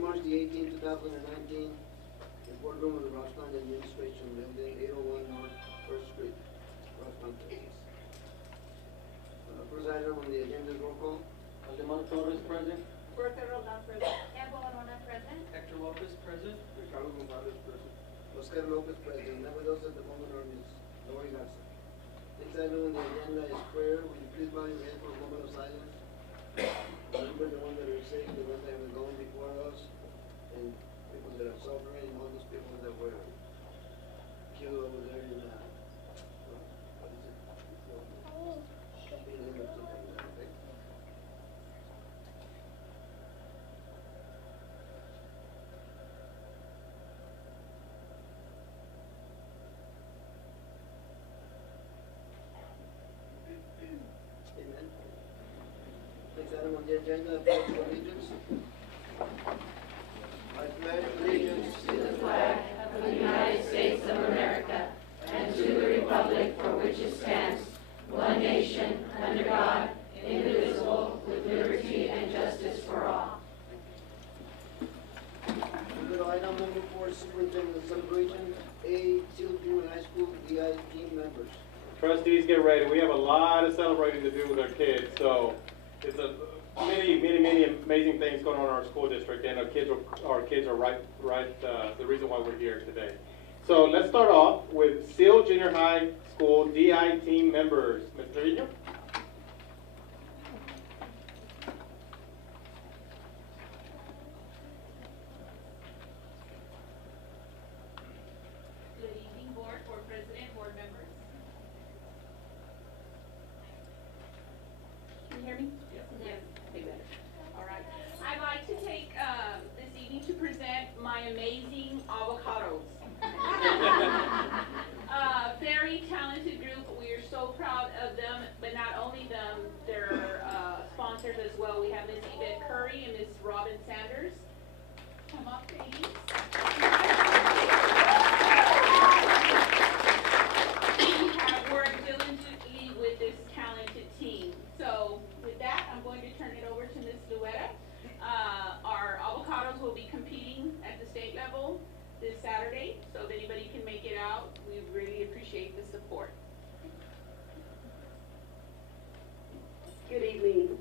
March the 18th, 2019, the boardroom of the Roscommon Administration Building, 801 North First Street, Roscommon, Texas. First item on the agenda is roll call. Aldemar Torres present. Bertha Roldán present. Amber Lorona present. Hector Lopez present. Ricardo Gonzalez present. Oscar Lopez present. Nevertheless, at the moment are Ms. Lori Garza. Next item on the agenda is prayer. Will you please bow your head for a moment of silence? Remember the ones that are sick, the ones that have gone before us, and people that are suffering, and all those people that were killed over there in, what is it? Finland or something like that, okay? Amen. Next item on the agenda, pledge of allegiance. I pledge allegiance to the flag of the United States of America and to the republic for which it stands, one nation, under God, indivisible, with liberty and justice for all. Little item number 4, superintendent celebration, A, Seal Junior High School DI team members. Trustees, get ready. We have a lot of celebrating to do with our kids. So it's a many amazing things going on in our school district, and our kids are right the reason why we're here today. So let's start off with Seal Junior High School DI team members. Mr. Trevino? Good evening, board president, board members. Can you hear me? Yes. Okay, better. All right. I'd like to take this evening to present my amazing avocados. Very talented group. We are so proud of them, but not only them, they're sponsors as well. We have Ms. Yvette Curry and Ms. Robin Sanders. Come up, ladies. We have worked diligently with this talented team. So with that, I'm going to turn it over to Ms. Luetta. Our avocados will be competing at the state level this Saturday, so if anybody can make it out, we really appreciate the support. Good evening,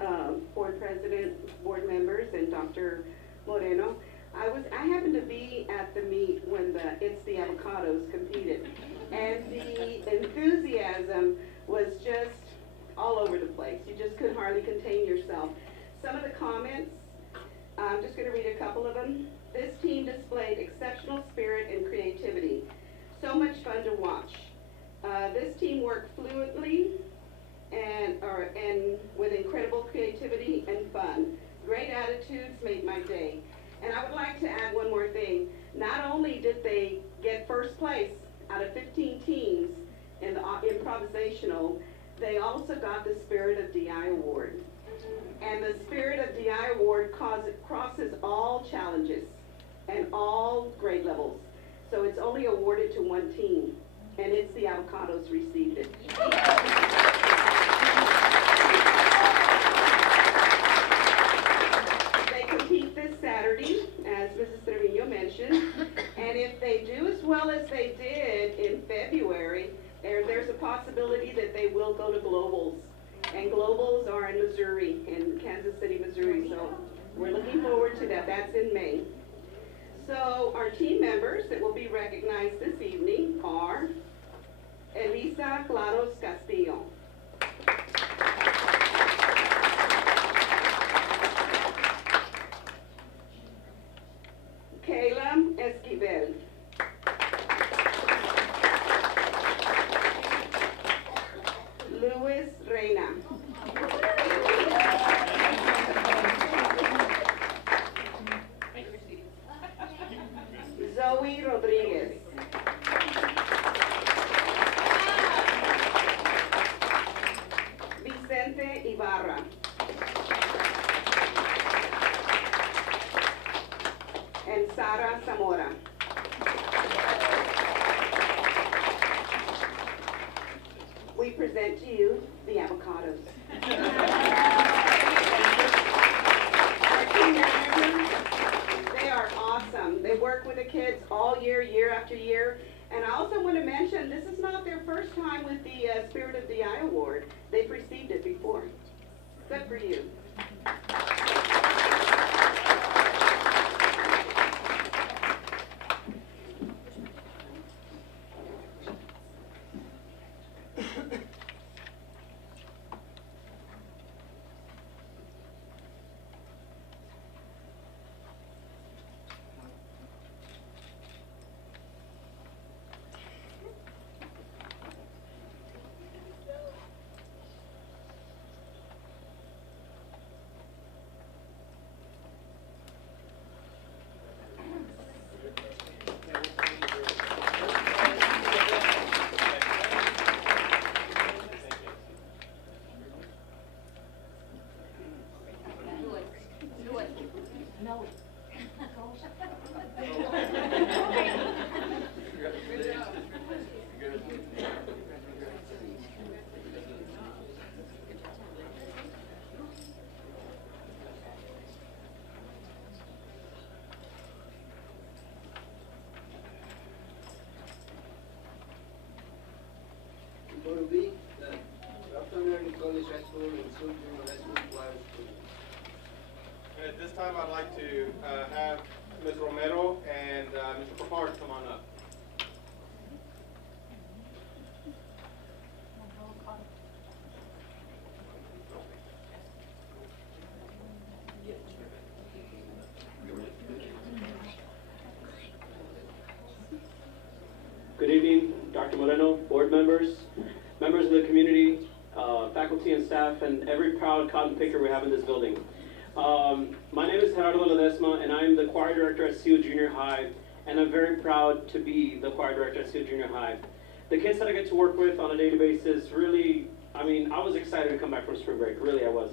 board president, board members, and Dr. Moreno. I happened to be at the meet when It's the Avocados competed, and the enthusiasm was just all over the place. You just could hardly contain yourself. Some of the comments, I'm just going to read a couple of them. This team displayed exceptional spirit and creativity. So much fun to watch. This team worked fluently and with incredible creativity and fun. Great attitudes made my day. And I would like to add one more thing. Not only did they get first place out of 15 teams in the improvisational, they also got the Spirit of DI Award. And the Spirit of DI Award crosses all challenges and all grade levels. So it's only awarded to one team, and it's the Avocados received it. They compete this Saturday, as Mrs. Trevino mentioned, and if they do as well as they did in February, there's a possibility that they will go to Globals. And Globals are in Missouri, in Kansas City, Missouri, so we're looking forward to that. That's in May. So our team members that will be recognized this evening are Elisa Claros Castillo, Kayla Esquivel, Luis Reina, Zoe Rodriguez, Vicente Ibarra, and Sara Zamora. We present to you the Avocados. Our team members, they are awesome. They work with the kids all year, year after year. And I also want to mention, this is not their first time with the Spirit of the Eye Award. They've received it before. Good for you. Photo B, the Uptown American College High School and Silver Junior High School choir student. And at this time, I'd like to have Ms. Romero and Mr. Picard come on up. Good evening, Dr. Moreno, board members, members of the community, faculty and staff, and every proud cotton picker we have in this building. My name is Gerardo Ledesma, and I'm the choir director at Seal Junior High, and I'm very proud to be the choir director at Seal Junior High. The kids that I get to work with on a daily basis really, I mean, I was excited to come back from spring break, really I was.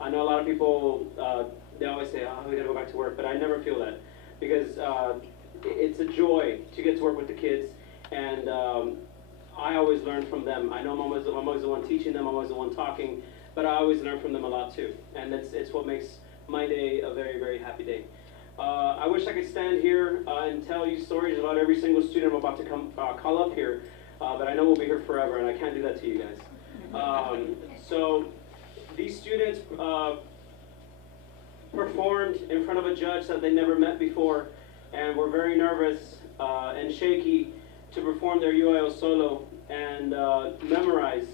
I know a lot of people, they always say, oh, we gotta go back to work, but I never feel that, because it's a joy to get to work with the kids. And I always learn from them. I know I'm always the one teaching them, I'm always the one talking, but I always learn from them a lot too. And it's what makes my day a very, very happy day. I wish I could stand here and tell you stories about every single student I'm about to call up here, but I know we'll be here forever, and I can't do that to you guys. So these students performed in front of a judge that they never met before, and were very nervous and shaky to perform their UIO solo, and memorized,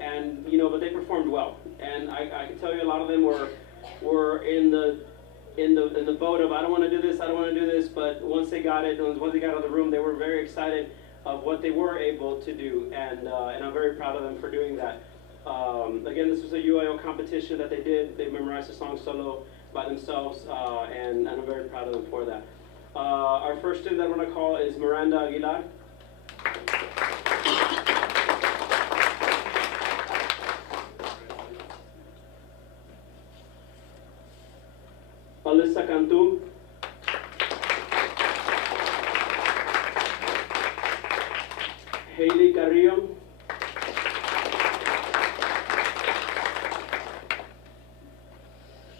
and you know, but they performed well. And I can tell you, a lot of them were in the boat of, I don't want to do this, I don't want to do this. But once they got it, once they got out of the room, they were very excited of what they were able to do, and I'm very proud of them for doing that. Again, this was a UIO competition that they did. They memorized the song solo by themselves, and I'm very proud of them for that. Our first student that we're going to call is Miranda Aguilar. Alyssa Cantu. Hailey Carrillo.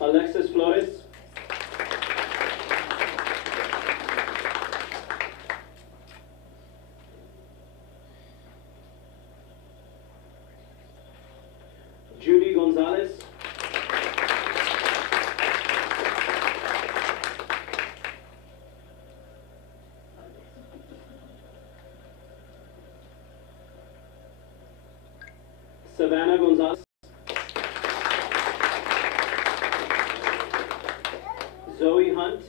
Alexis Flores. Judy Gonzalez. Savannah Gonzalez. Zoe Hunt.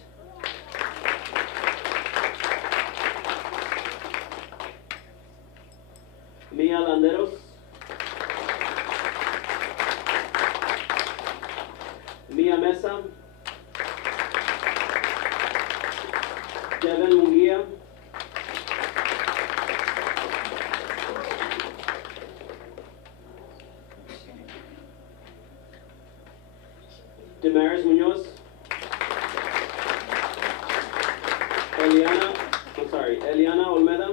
Mia Landeros. Mia Mesa. Devin Munguia. Damaris Munoz. Eliana Olmeda.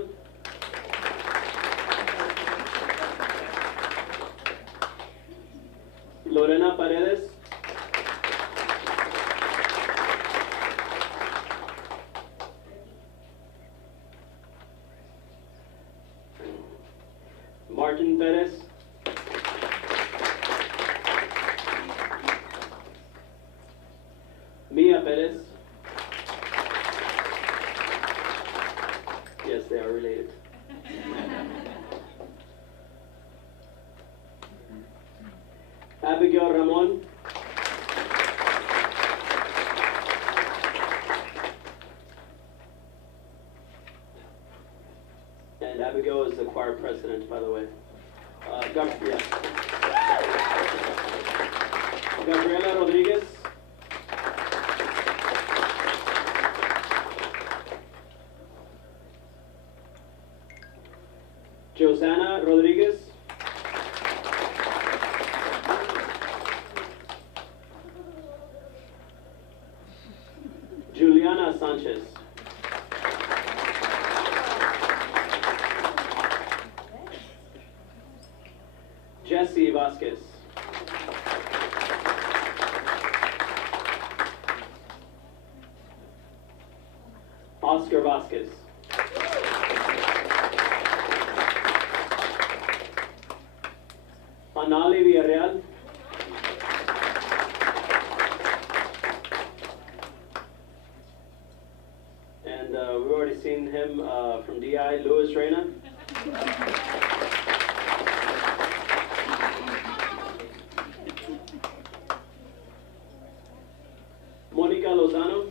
Lorena Paredes. Martin Perez. Mia Perez. Yes, they are related. Abigail Ramon. And Abigail is the choir president, by the way. Gabriela Rodriguez. Josanna Rodriguez. Juliana Sanchez. Jesse Vasquez. Oscar Vasquez. Anali Villarreal. And we've already seen him from DI, Luis Reyna. Monica Lozano.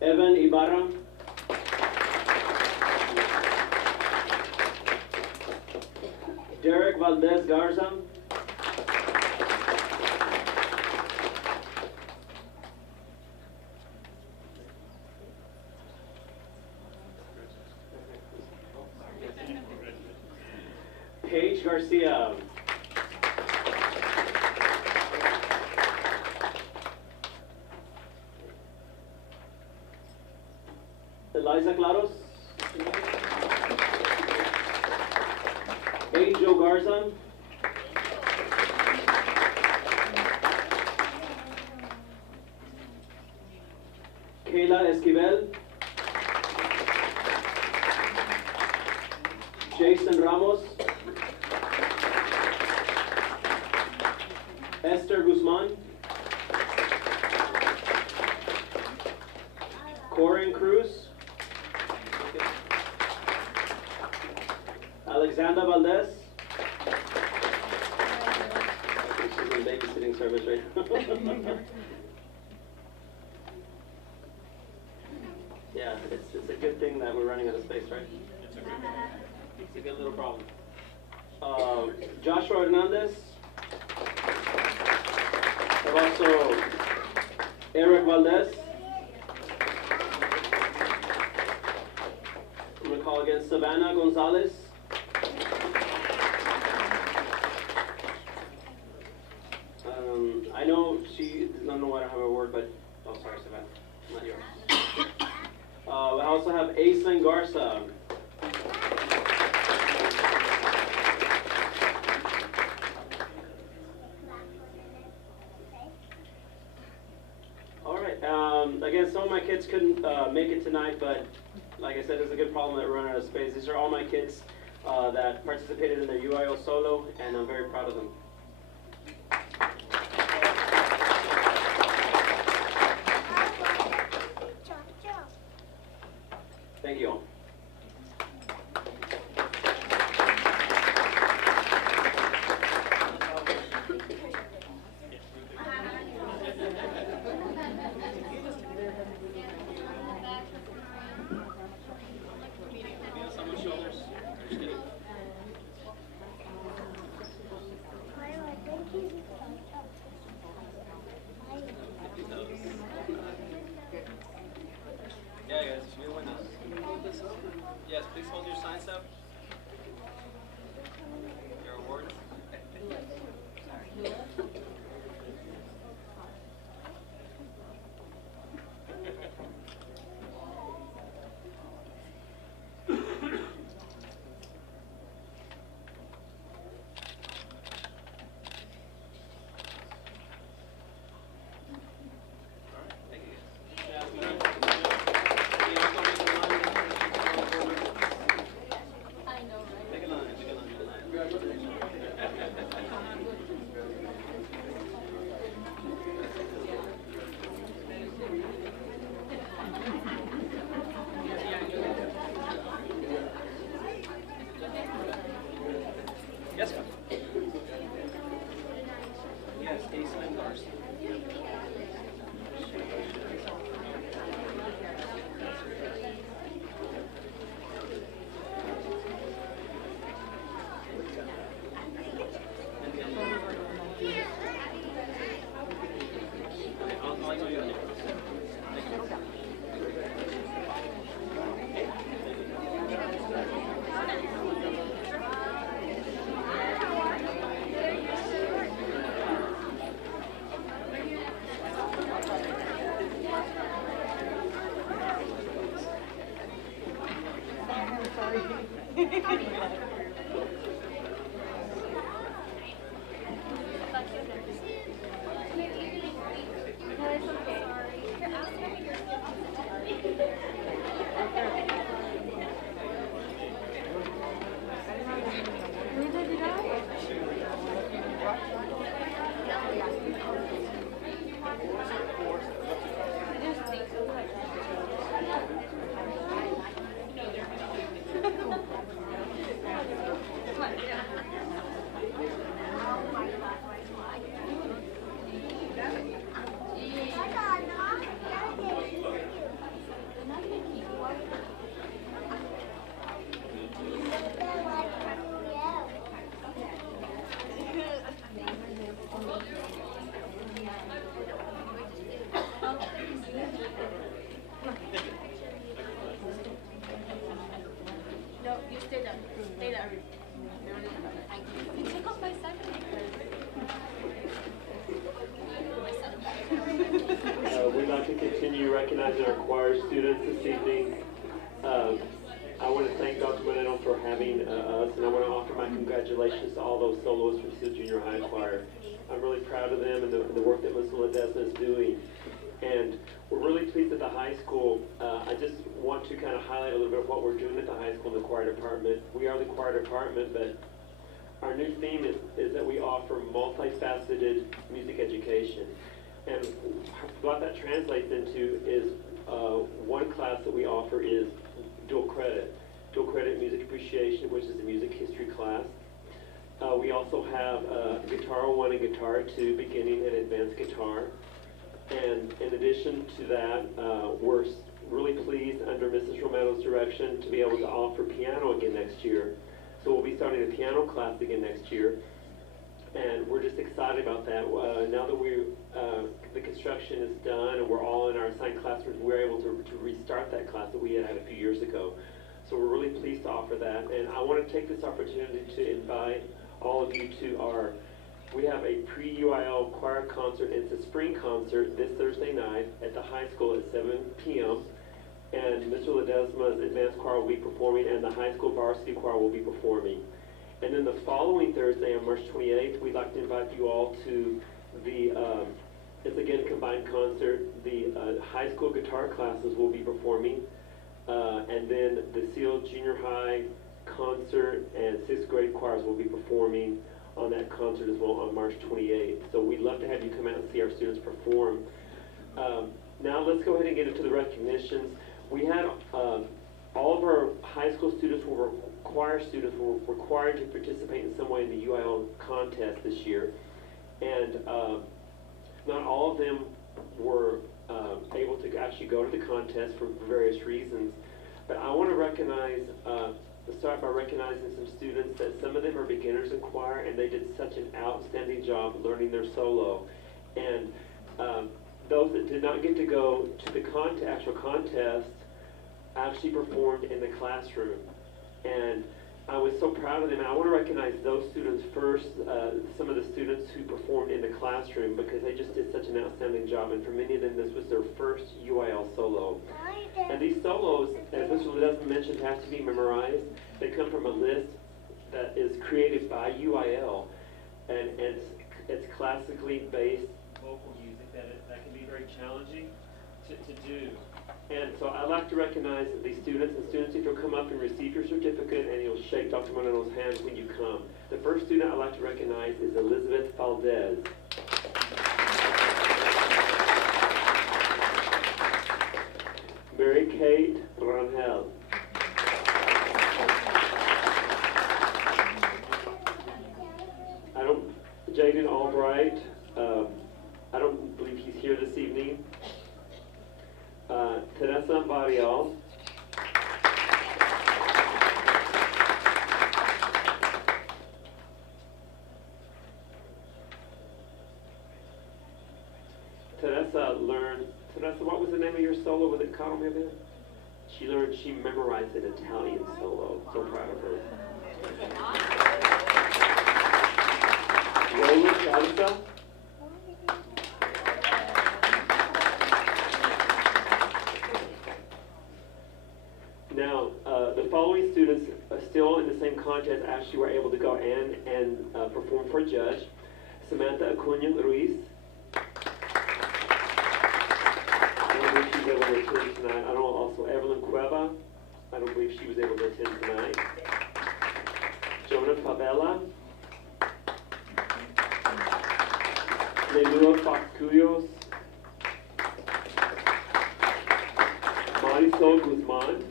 Evan Ibarra. Derek Valdez Garza. Paige Garcia. Eliza Claros. Angel Garza. Kayla Esquivel. Jason Ramos. Esther Guzman. Corin Cruz. Alexandra Valdez. I think she's in babysitting service right now. Yeah, it's a good thing that we're running out of space, right? It's a good little problem. Joshua Hernandez. And also Eric Valdez. I'm going to call again Savannah Gonzalez. I know she doesn't know why I don't have a word, but oh, sorry, Savannah, not yours. We also have Aislinn Garza. All right. Again, some of my kids couldn't make it tonight, but like I said, it's a good problem that we're running out of space. These are all my kids that participated in the UIO solo, and I'm very proud of them. Thank you all. No, you stay there. Stay there. You took off my We'd like to continue recognizing our choir students this evening. I want to thank Dr. Moreno for having us, and I want to offer my congratulations to all those soloists from Seal Junior High Choir. I'm really proud of them and the work that Ms. Ledesma is doing. And we're really pleased at the high school. I just want to kind of highlight a little bit of what we're doing at the high school in the choir department. We are the choir department, but our new theme is that we offer multifaceted music education. And what that translates into is one class that we offer is dual credit music appreciation, which is a music history class. We also have Guitar 1 and Guitar 2, beginning and advanced guitar. And in addition to that, we're really pleased under Mrs. Romano's direction to be able to offer piano again next year. So we'll be starting a piano class again next year. And we're just excited about that. Now that the construction is done and we're all in our assigned classrooms, we're able to restart that class that we had a few years ago. So we're really pleased to offer that. And I want to take this opportunity to invite all of you to we have a pre-UIL choir concert. It's a spring concert this Thursday night at the high school at 7 p.m. And Mr. Ledesma's advanced choir will be performing, and the high school varsity choir will be performing. And then the following Thursday, on March 28th, we'd like to invite you all to the, it's again a combined concert. The high school guitar classes will be performing, and then the Seal Junior High concert and 6th grade choirs will be performing on that concert as well on March 28th. So we'd love to have you come out and see our students perform. Now let's go ahead and get into the recognitions. We had all of our high school students choir students were required to participate in some way in the UIL contest this year. And not all of them were able to actually go to the contest for various reasons. But I want to recognize, start by recognizing some students that some of them are beginners in choir, and they did such an outstanding job learning their solo. And those that did not get to go to the actual contest actually performed in the classroom. And I was so proud of them, and I want to recognize those students first, some of the students who performed in the classroom, because they just did such an outstanding job, and for many of them this was their first UIL solo. And these solos, as Mr. Ledesma mentioned, have to be memorized. They come from a list that is created by UIL, and it's classically based vocal music that can be very challenging to do. And so I'd like to recognize these students, and students, if you'll come up and receive your certificate, and you'll shake Dr. Moreno's hand when you come. The first student I'd like to recognize is Elizabeth Valdez. Mary Kate Rangel. Jaden Albright, I don't believe he's here this evening. Teresa Varial. Teresa Teresa learned, Teresa, what was the name of your solo? Was it Caro Me Bene? She memorized an Italian solo. So proud of her. Roland Garza. Now, the following students still in the same contest actually were able to go in and perform for a judge. Samantha Acuna Ruiz. I don't believe she was able to attend tonight. I don't know, also Evelyn Cueva. I don't believe she was able to attend tonight. Jonah Favela. Leonora Fox Cuyos. Marisol Guzman.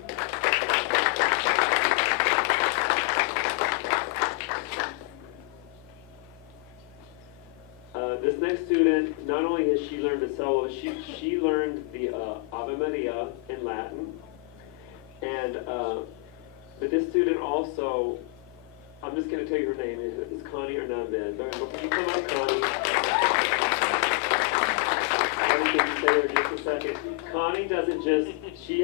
This next student, not only has she learned the solo, she learned the Ave Maria in Latin, and but this student also, I'm just going to tell you her name, is Connie Hernandez. Can you come up, Connie? Connie, can you stay there just a second? Connie doesn't just, she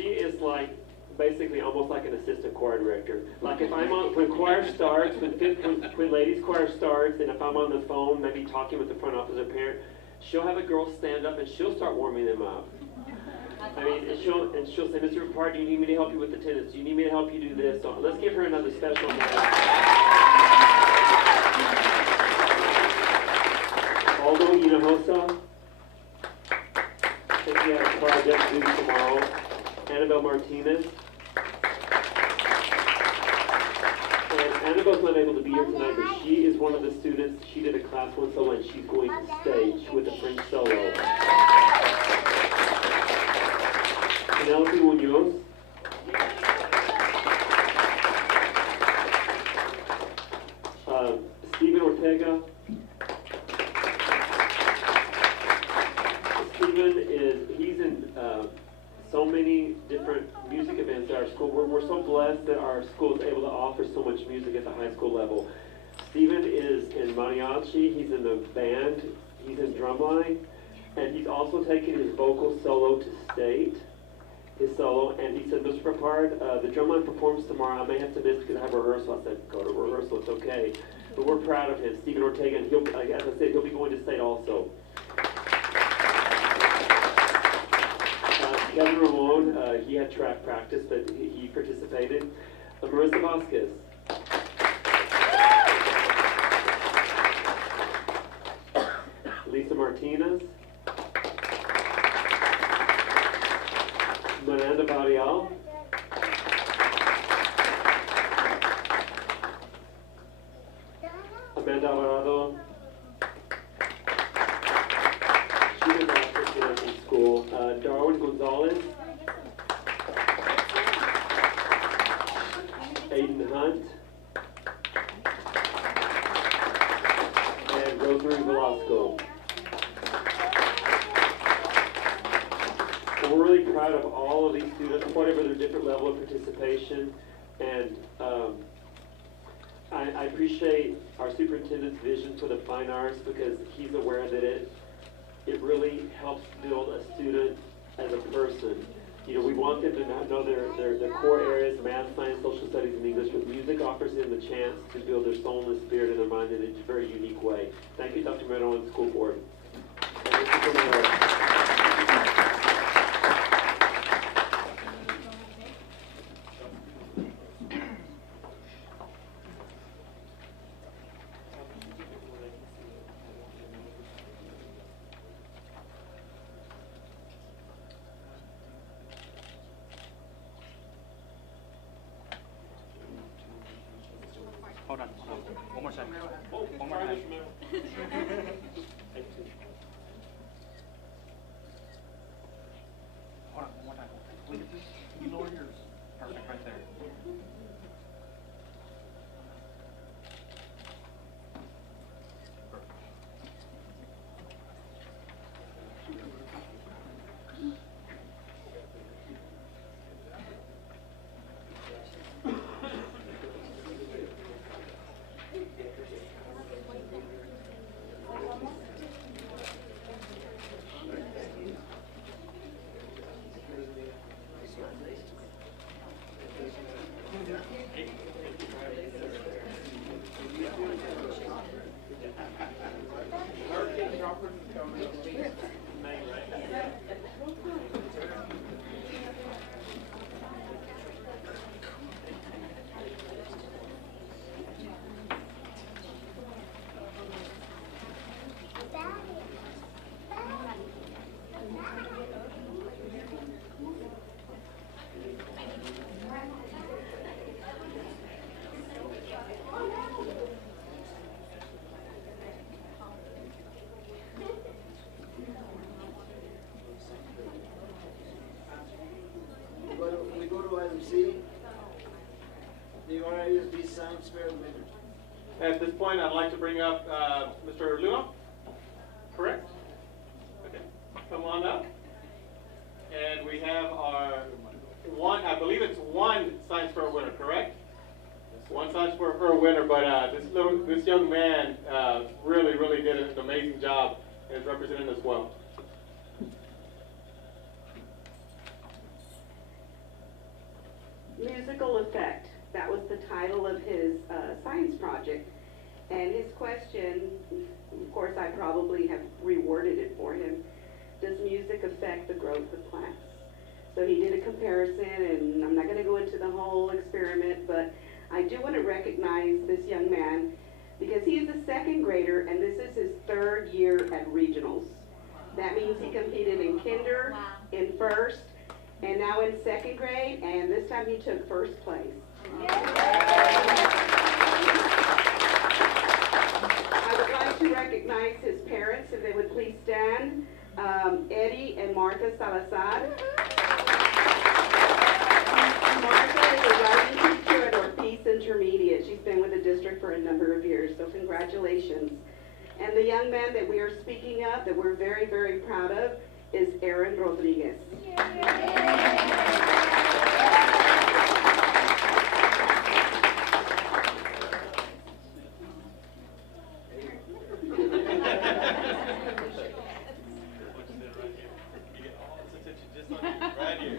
is like, basically almost like an assistant choir director. Like if I'm on, when choir starts, when ladies choir starts, and if I'm on the phone, maybe talking with the front office or parent, she'll have a girl stand up and she'll start warming them up. I mean, and she'll say, Mr. Ripard, do you need me to help you with attendance? Do you need me to help you do this? So let's give her another special hand. Aldo Hinojosa. I think we have a project due tomorrow. Annabelle Martinez. And Annabelle's not able to be here tonight, but she is one of the students. She did a class 1 solo, and she's going to stage with a French solo. Penelope Munoz. Steven Ortega. Steven he's in so many different music events at our school. We're so blessed that our school is able to offer so much music at the high school level. Steven is in mariachi, he's in the band, he's in drumline, and he's also taking his vocal solo to state, his solo, and he said, Mr. Ripard, the drumline performs tomorrow. I may have to miss because I have rehearsal. I said, go to rehearsal, it's okay. But we're proud of him, Steven Ortega, and he'll, as I said, he'll be going to state also. Kevin Ramon, he had track practice, but he participated. Marissa Vasquez. Lisa Martinez. Miranda Varial. Amanda Alvarado. She was also student in school. Darwin Gonzalez. Aiden Hunt. And Rosemary Velasco. So we're really proud of all of these students, whatever their different level of participation. And I appreciate our superintendent's vision for the fine arts because he's aware that it really helps build a student as a person. You know, we want them to know their core areas, math, science, social studies, and English, but music offers them the chance to build their soul and spirit and their mind in a very unique way. Thank you, Dr. Moreno and the school board. Hold on. One more second. One more time. Hold on, one more time. Please, you lower yours. Perfect, right there. We go to item C, the RISD Science Fair winner. At this point, I'd like to bring up Mr. Luna, correct? Okay, come on up. And we have our one, I believe it's one Science Fair winner, correct? One Science Fair winner, but this young man really did an amazing job and is representing us well. Musical effect. That was the title of his science project. And his question, of course, I probably have reworded it for him. Does music affect the growth of plants? So he did a comparison, and I'm not going to go into the whole experiment, but I do want to recognize this young man because he is a second grader, and this is his third year at regionals. That means he competed in kinder, in first, and now in second grade, and this time he took first place. I would like to recognize his parents, if they would please stand, Eddie and Martha Salazar. Martha is a writing teacher at Ortiz Intermediate. She's been with the district for a number of years, so congratulations. And the young man that we are speaking of, that we're very, very proud of, is Aaron Rodriguez. Right here.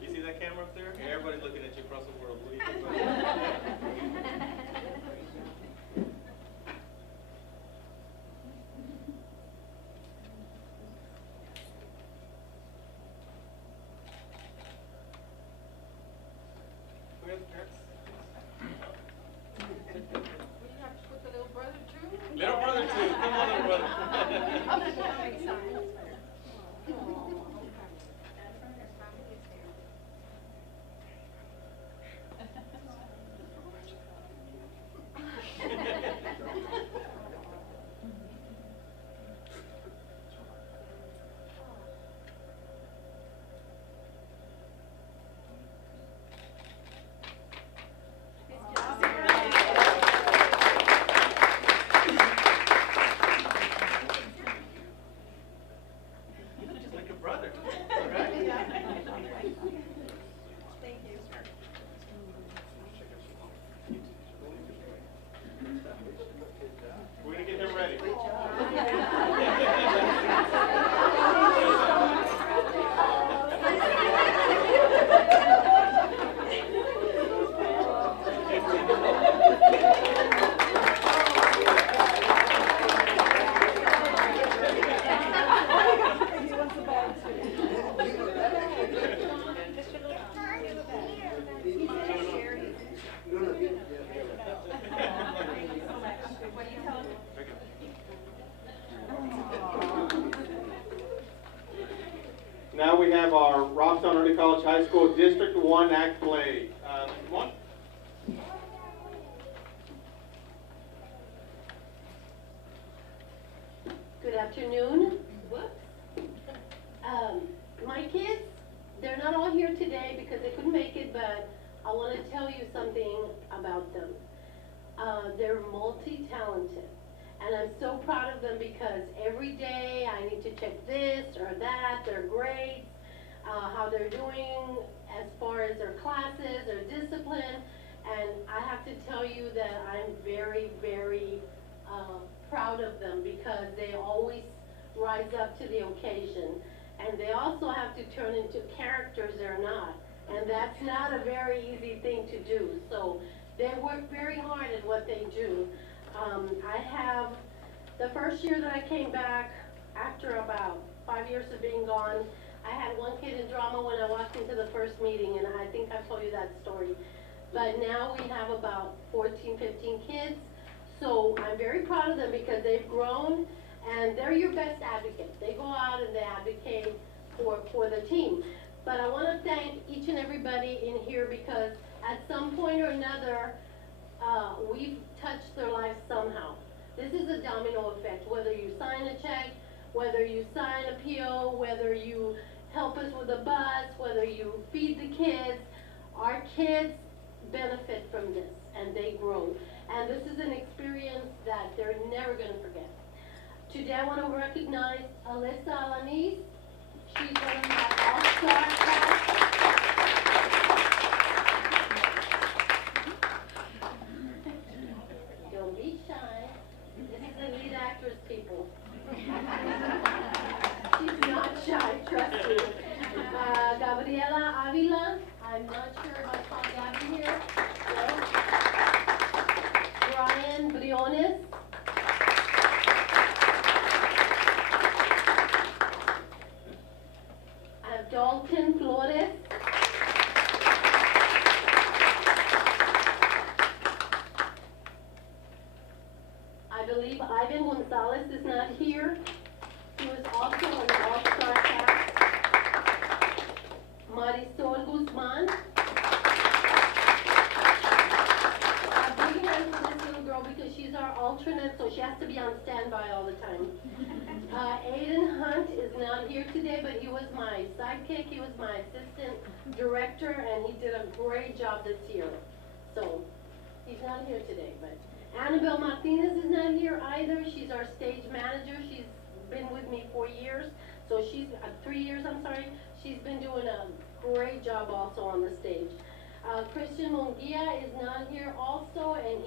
You see that camera up there? Everybody's looking at you across the world. What do you think about that? Little brother too. Come on, little brother. We're going to get him ready. Now we have our Robstown Early College High School District 1 Act Play. One. Good afternoon. My kids, they're not all here today because they couldn't make it, but I want to tell you something about them. They're multi-talented, and I'm so proud of them because every day I need to check this or that, their grades, how they're doing as far as their classes, their discipline, and I have to tell you that I'm very, very proud of them because they always rise up to the occasion. And they also have to turn into characters they're not. And that's not a very easy thing to do. So they work very hard at what they do. I have, the first year that I came back, 5 years of being gone. I had one kid in drama when I walked into the first meeting, and I think I've told you that story. But now we have about 14, 15 kids. So I'm very proud of them because they've grown, and they're your best advocates. They go out and they advocate for the team. But I want to thank each and everybody in here because at some point or another, we've touched their lives somehow. This is a domino effect, whether you sign a check, whether you sign a PO, whether you help us with a bus, whether you feed the kids. Our kids benefit from this, and they grow. And this is an experience that they're never going to forget. Today I want to recognize Alyssa Alanis. She's one of my all-star class. Don't be shy. This is the lead actress, people. She's not shy, trust me. Gabriela Avila. I'm not sure if I saw Gabby here. No. Brian Briones. I have Dalton Flores. I believe Ivan Gonzalez is not here. He was also on the all-star cast. Marisol Guzman. I'm big hand for this little girl because she's our alternate, so she has to be on standby all the time. Aiden Hunt is not here today, but he was my sidekick. He was my assistant director, and he did a great job this year. So he's not here today, but Annabelle Martinez is not here either. She's our stage manager. She's been with me 4 years, so she's 3 years, I'm sorry. She's been doing a great job also on the stage. Christian Munguia is not here also, and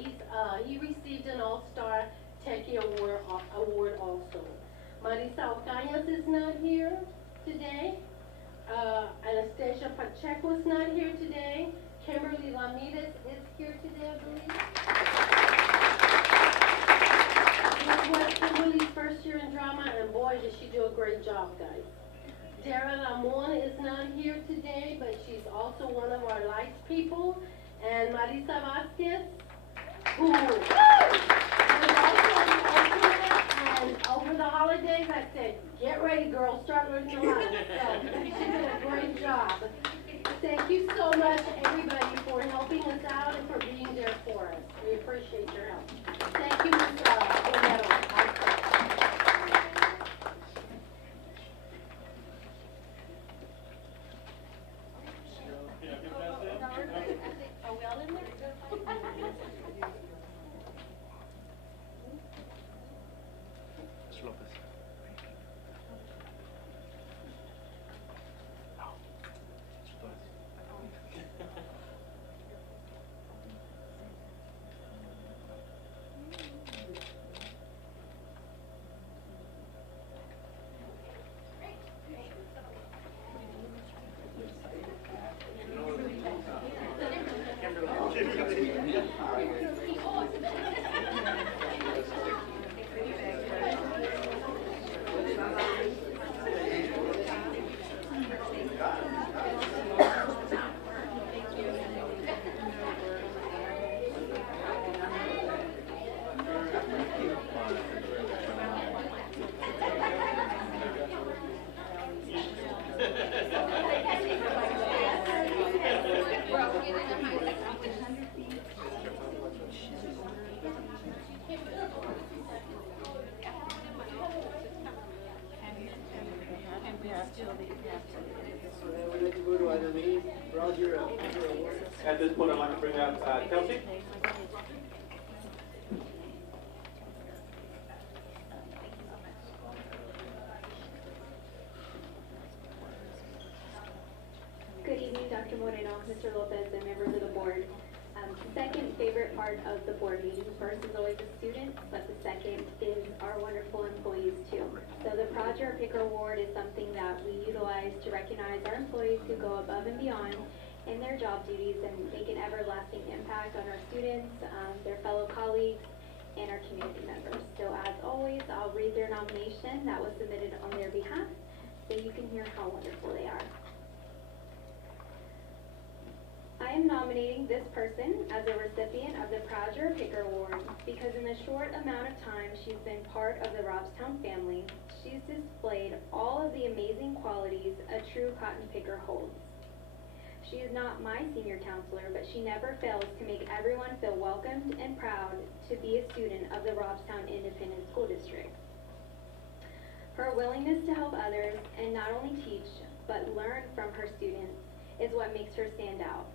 he received an All-Star Techie Award also. Marisa Ocañas is not here today. Anastasia Pacheco is not here today. Kimberly Ramirez is here today, I believe. This was Kimberly's first year in drama, and boy, did she do a great job, guys. Dara Ramon is not here today, but she's also one of our lights people. And Marisa Vasquez, who was also an alternate, and over the holidays I said, get ready girl, start learning the lines. So she did a great job. Thank you so much everybody for helping us out and for being there for us. We appreciate your help. Thank you, Ms. Romero. Are we all in there? Mr. Lopez. We'd like to go to item E. Roger, At this point, I'd like to bring up Kelsey. Good evening, Dr. Moreno, Mr. Lopez, and members of the board. Second favorite part of the board meeting, first is always the students, but the second is our wonderful employees too. So the Project Picker Award is something that we utilize to recognize our employees who go above and beyond in their job duties and make an everlasting impact on our students, their fellow colleagues, and our community members. So as always, I'll read their nomination that was submitted on their behalf. so you can hear how wonderful they are. I am nominating this person as a recipient of the Proud You're a Picker Award because in the short amount of time she's been part of the Robstown family, she's displayed all of the amazing qualities a true cotton picker holds. She is not my senior counselor, but she never fails to make everyone feel welcomed and proud to be a student of the Robstown Independent School District. Her willingness to help others and not only teach, but learn from her students is what makes her stand out.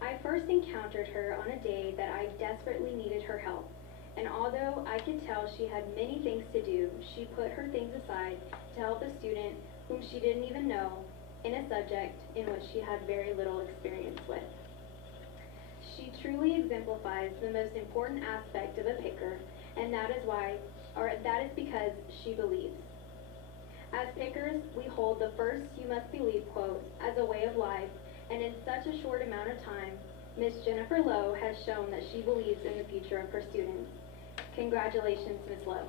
I first encountered her on a day that I desperately needed her help, and although I could tell she had many things to do, she put her things aside to help a student whom she didn't even know in a subject in which she had very little experience with. She truly exemplifies the most important aspect of a picker, and that is because she believes. As pickers, we hold the first "you must believe" quote as a way of life, and in such a short amount of time, Ms. Jennifer Lowe has shown that she believes in the future of her students. Congratulations, Ms. Lowe.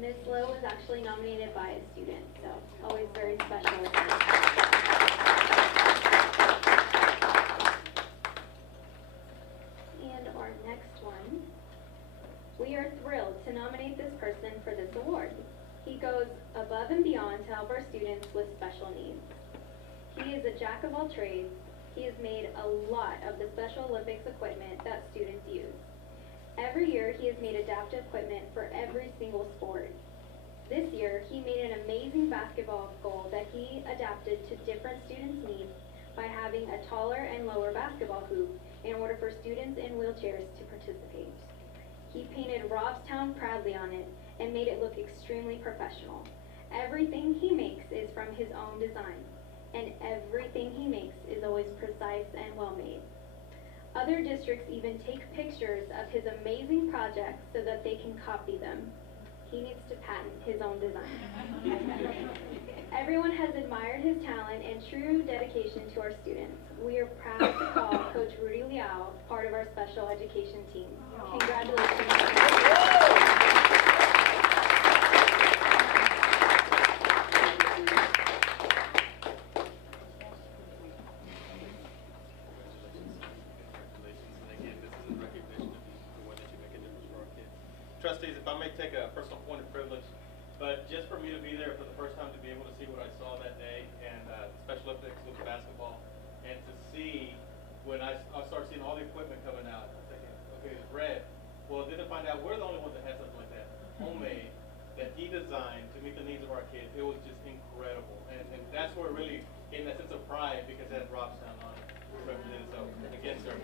Ms. Lowe was actually nominated by a student, so always very special with her. And our next one, we are thrilled to nominate this person for this award. He goes above and beyond to help our students with special needs. He is a jack of all trades. He has made a lot of the Special Olympics equipment that students use. Every year, he has made adaptive equipment for every single sport. This year, he made an amazing basketball goal that he adapted to different students' needs by having a taller and lower basketball hoop in order for students in wheelchairs to participate. He painted Robstown proudly on it and made it look extremely professional. Everything he makes is from his own design, and everything he makes is always precise and well made. Other districts even take pictures of his amazing projects so that they can copy them. He needs to patent his own design. Everyone has admired his talent and true dedication to our students. We are proud to call Coach Rudy Liao part of our special education team. Congratulations. Trustees, if I may take a personal point of privilege, but just for me to be there for the first time, to be able to see what I saw that day and Special Olympics with basketball, and to see when I start seeing all the equipment coming out, I'm thinking, okay, it's red. Well, then to find out we're the only ones that had something like that, homemade, that he designed to meet the needs of our kids. It was just incredible, and that's where it really gave that sense of pride because it had Robstown on it, represented. So again, sir.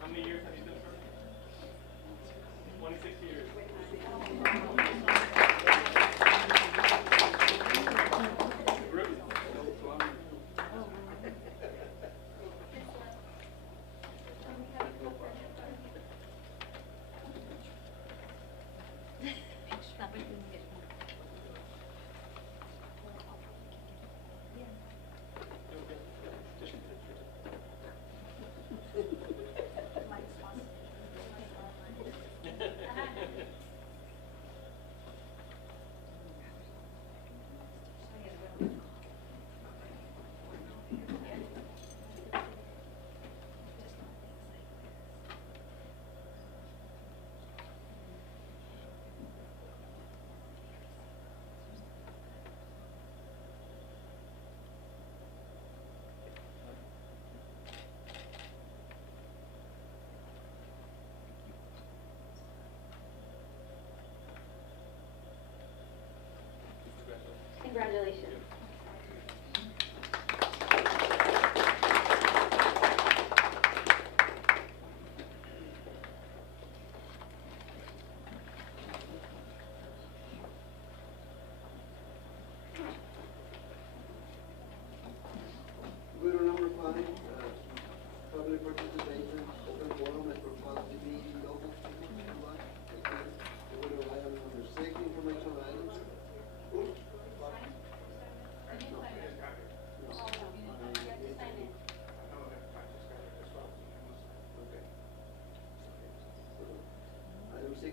How many years have you been serving? 26 years.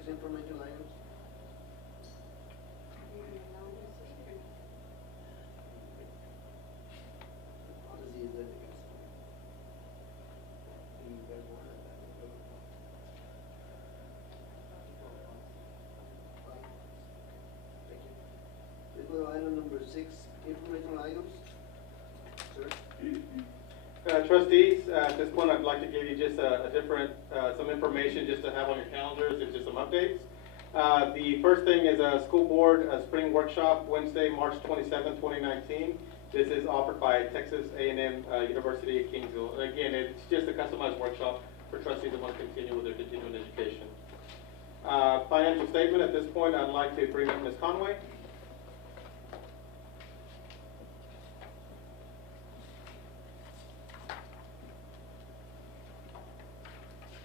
informational items? Honestly, is that the case? You guys want it? Fine. Thank you. We go to item number 6, informational items. Sir? Trustees, at this point, I'd like to give you just a different, some information just to have on your calendars and just some updates. The first thing is a school board spring workshop, Wednesday, March 27, 2019. This is offered by Texas A&M University at Kingsville. Again, it's just a customized workshop for trustees that want to continue with their continuing education. Financial statement, at this point, I'd like to bring up Ms. Conway.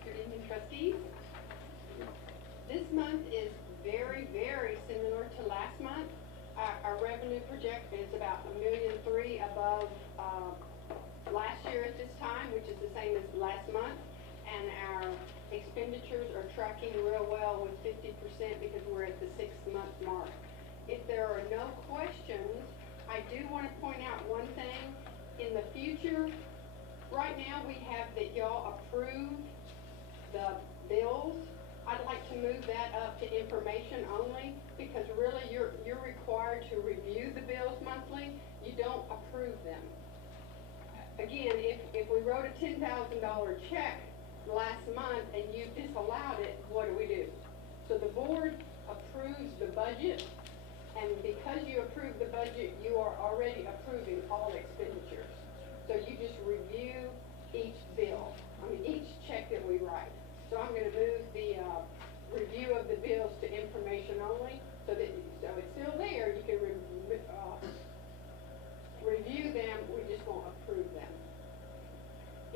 Good evening, trustees. This month is very, very similar to last month. Our revenue project is about $1.3 million above last year at this time, which is the same as last month. And our expenditures are tracking real well with 50% because we're at the 6-month mark. If there are no questions, I do want to point out one thing. In the future, right now we have that y'all approve the bills. I'd like to move that up to information only because really you're required to review the bills monthly. You don't approve them. Again, if we wrote a $10,000 check last month and you disallowed it, what do? So the board approves the budget, and because you approve the budget, you are already approving all expenditures. So you just review each bill, each check that we write. So I'm going to move the review of the bills to information only, so it's still there. You can review them. We just won't approve them.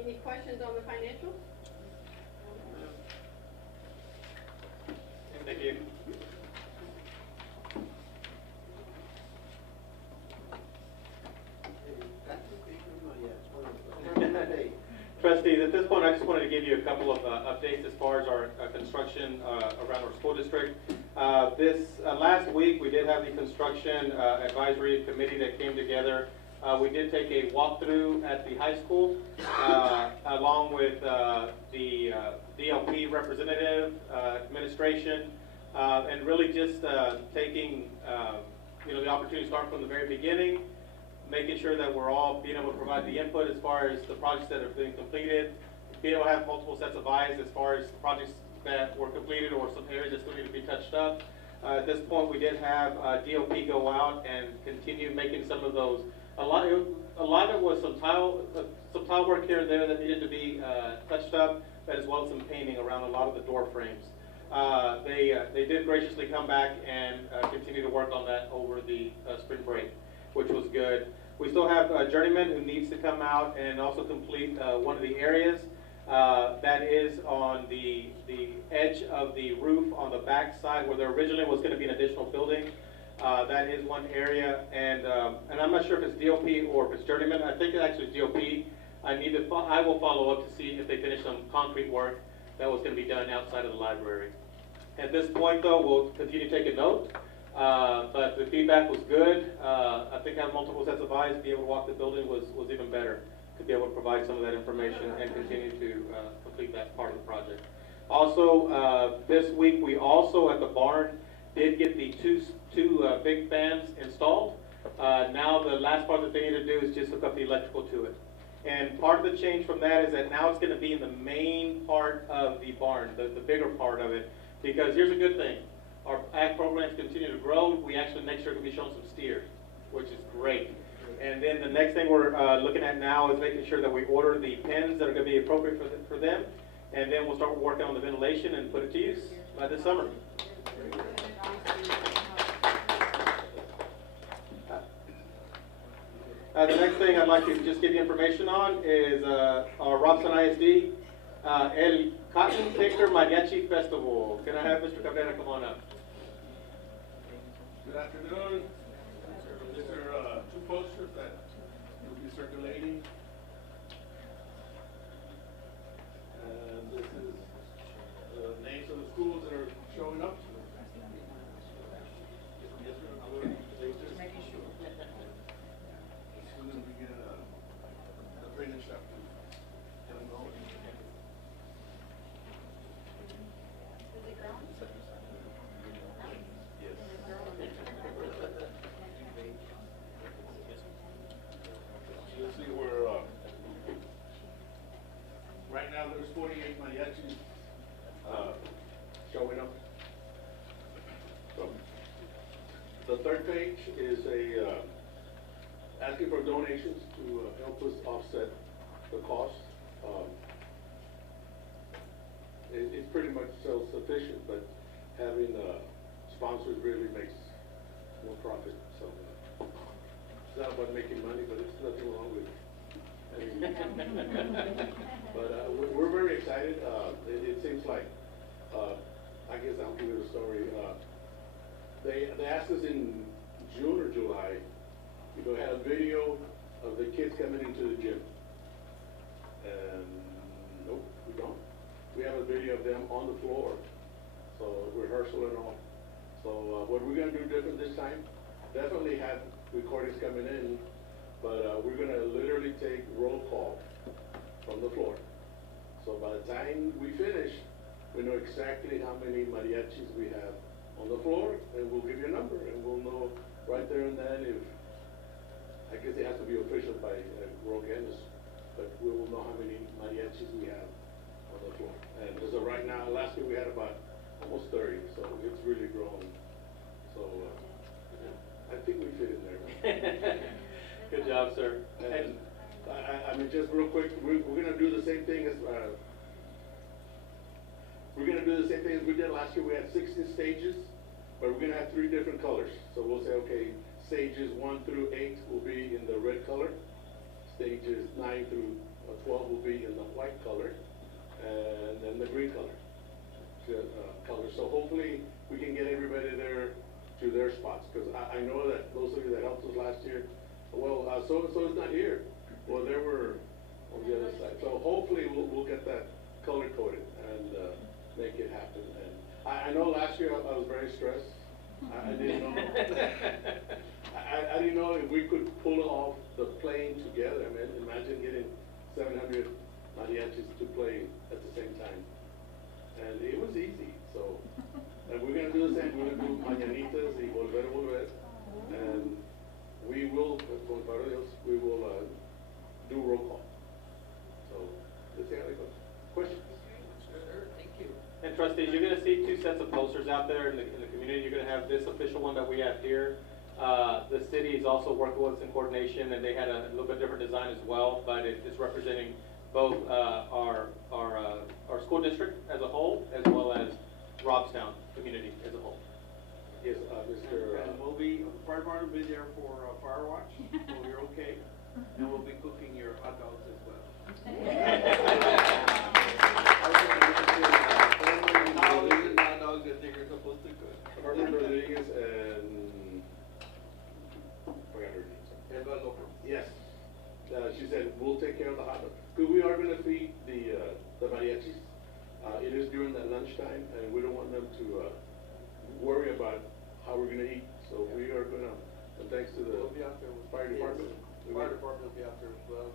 Any questions on the financials? Thank you. Trustees, at this point, I just wanted to give you a couple of updates as far as our construction around our school district. This last week, we did have the construction advisory committee that came together. We did take a walkthrough at the high school, along with the DLP representative, administration, and really just taking the opportunity to start from the very beginning, making sure that we're all being able to provide the input as far as the projects that are being completed, being able to have multiple sets of eyes as far as projects that were completed or some areas that still need to be touched up. At this point, we did have DOP go out and continue making some of those. A lot of it was some tile work here and there that needed to be touched up, as well as some painting around a lot of the door frames. They did graciously come back and continue to work on that over the spring break, which was good. We still have a journeyman who needs to come out and also complete one of the areas. That is on the edge of the roof on the back side where there originally was going to be an additional building. That is one area, and I'm not sure if it's DOP or if it's journeyman. I think it actually is DOP. I will follow up to see if they finish some concrete work that was going to be done outside of the library. At this point, though, we'll continue to take a note. But the feedback was good. I think having multiple sets of eyes to be able to walk the building was even better, to be able to provide some of that information and continue to complete that part of the project. Also, this week we also at the barn did get the two big fans installed. Now the last part that they need to do is just hook up the electrical to it. And part of the change from that is that now it's going to be in the main part of the barn, the bigger part of it. Because here's a good thing. Our ag programs continue to grow. We actually next year are going to be showing some steers, which is great. And then the next thing we're looking at now is making sure that we order the pens that are going to be appropriate for them. And then we'll start working on the ventilation and put it to use by this summer. The next thing I'd like to just give you information on is our Robson ISD El Cotton Picker Mariachi Festival. Can I have Mr. Cabrera come on up? Good afternoon. These are two posters that will be circulating. And this is the names of the schools that are showing up. mariachis showing up. So, the third page is asking for donations to help us offset the cost. It's pretty much self-sufficient, but having sponsors really makes more profit. So it's not about making money, but it's nothing wrong with it. But we're very excited. It seems like, I guess I'll give you the story. They asked us in June or July to have a video of the kids coming into the gym. And nope, we don't. We have a video of them on the floor, so rehearsal and all. So what we're gonna do different this time, definitely have recordings coming in, but we're gonna literally take roll call from the floor. So by the time we finish, we know exactly how many mariachis we have on the floor, and we'll give you a number, and we'll know right there and then if, I guess it has to be official by Royal Canis, but we will know how many mariachis we have on the floor. And as of right now, last year we had about almost 30, so it's really grown. So yeah, I think we fit in there. Good job, sir. And I mean, just real quick, we're gonna do the same thing as we did last year. We had 16 stages, but we're gonna have 3 different colors. So we'll say, okay, stages 1 through 8 will be in the red color. Stages 9 through 12 will be in the white color, and then the green color. So hopefully we can get everybody there to their spots, because I know that those of you that helped us last year, well, so-and-so is not here. Well, they were on the other side. So hopefully we'll get that color coded and make it happen. And I know last year I was very stressed. I didn't know. I didn't know if we could pull off the playing together. I mean, imagine getting 700 mariachis to play at the same time. And it was easy. So, and we're gonna do the same. We're gonna do Mañanitas y Volver a Volver. And we will, con favor de Dios, we will do roll call. So, let's see how it goes. Questions? Thank you. And trustees, you're gonna see 2 sets of posters out there in the community. You're gonna have this official one that we have here. The city is also working with us in coordination, and they had a little bit different design as well, but it's representing both our school district as a whole, as well as Robstown community as a whole. Yes, Mr. And we'll be, the fire department will be there for fire watch, so you're okay. And we'll be cooking your hot dogs as well. Hot dogs that they're supposed to cook. Department Rodriguez and forgot her name. Eva Lopez. Yes. She said we'll take care of the hot dogs. Because we are going to feed the mariachis. It is during that lunchtime, and we don't want them to worry about how we're going to eat. So we are going to, and thanks to the We'll be out there with fire department. Fire department will be out there as well.